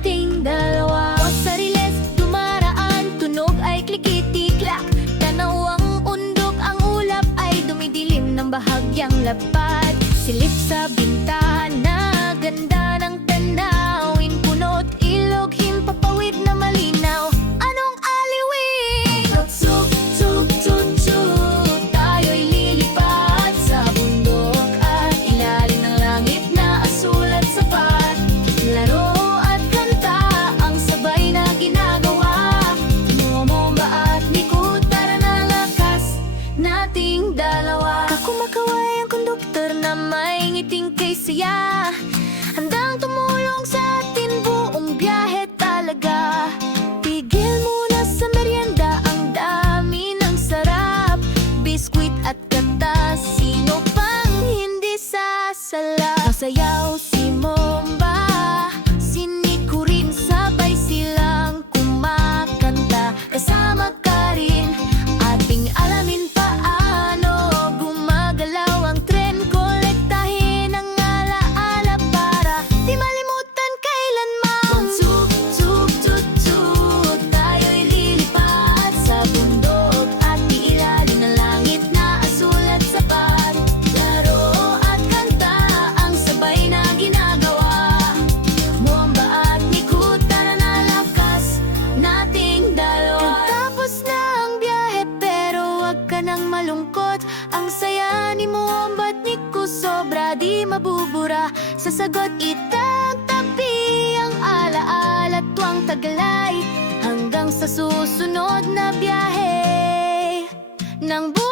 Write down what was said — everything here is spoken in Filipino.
nating dalawa. Sariles dumaraan, tunog ay klikitiklak. Tanaw ang undok, ang ulap ay dumidilim ng bahagyang lapad. Silip sa bintana, ganda ng tanawin, puno't ilog, himpapawid na malinaw. Anong aliwin? Tsuk, tsuk, tsuk, tsuk, tayo'y lilipat sa bundok at ilalim ng langit na asul at sapat. Laro at kanta ang sabay na ginagawa. Momomba at likod para na lakas nating dalawa. Kakumakaway ang konduktor na may ngiting kay saya, handang tumulong sa atin buong biyahe talaga. Tigil muna sa merienda, ang dami ng sarap. Biskwit at gatas, sino pang hindi sasala? Masayaw si Momba, si Nico rin, sabay silang kumakanta. Kasama ka rin, ating alamin paano gumagalaw ang tren. Kolektahin ang alaala para di malimutan kailanman. Tsuk, tsuk, tsuk, tsuk, tayo'y lilipat sa bundok at iilalim ng langit na asul at sapat. Laro at kanta ang sabay na ginagawa. Momba at likod, tara na lakas nating dalawa. Tapos na ang biyahe pero wag ka nang malungkot. Ang saya ni Momba at Nico sobra di mabubura. Sa sagot itagtabi ang alaala, tuwang taglay hanggang sa susunod na biyahe ng buhay.